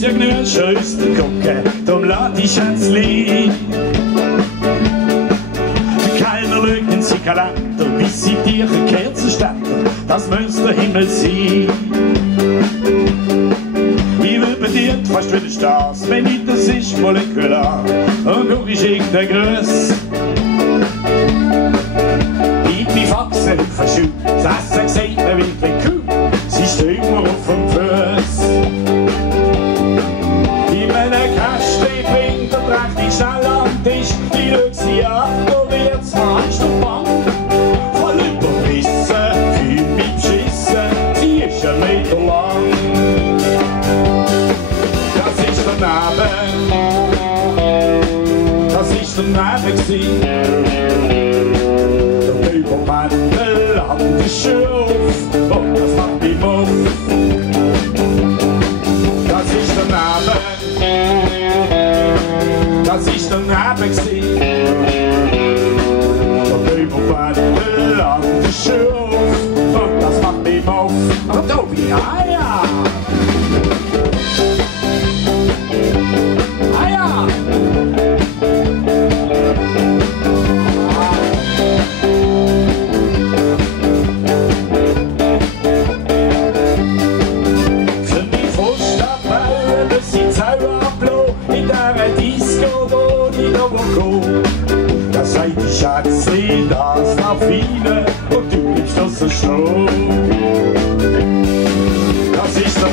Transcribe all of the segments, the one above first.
gibt's ja genug Scheiß zu gucken, darum lad ich ans Lied. Keiner schaut in sein Kalender, bis sie dir eine Kerze stecken, das muss der Himmel sein. Ich überdient fast wie der Stars, wenn nicht, das ist molekular, und guck ich irgendein Grüß. Pipi Faxen verschütt, das Essen sieht man wirklich cool, sie steht immer auf dem Fuß. In meinen Kasten bringt der Tracht die schnell am Tisch, ich schau sie ab, da wird's Angst und Bang. Voll überbissen, fühl mich beschissen, sie ist 1 Meter lang. Das ist der Neben gewesen. Der Überwandel hat die Schuf und das macht mich muff. Das ist der Neben gewesen. Der Überwandel hat die Schuf und das macht mich muff. Und Tobi, ja. Das sei die Schatzli, das nach viele und du gibst das so schon. Das ist der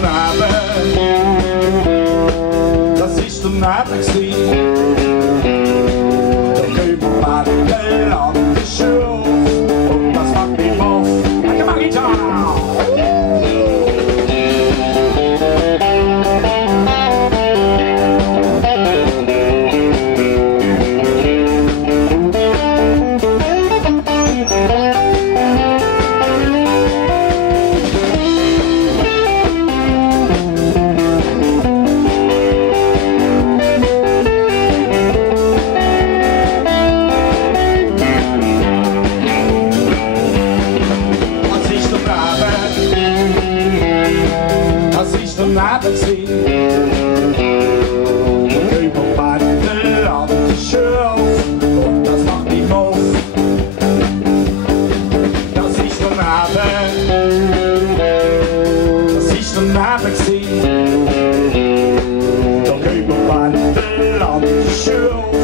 Neben gewesen. Der Überwandel an die Schuf und das macht mich muff. Danke, Marita! Neben gewesen. Der Überwandel an die Schuf und das macht mich muff. Das ist der Neben gewesen. Der Überwandel an die Schuf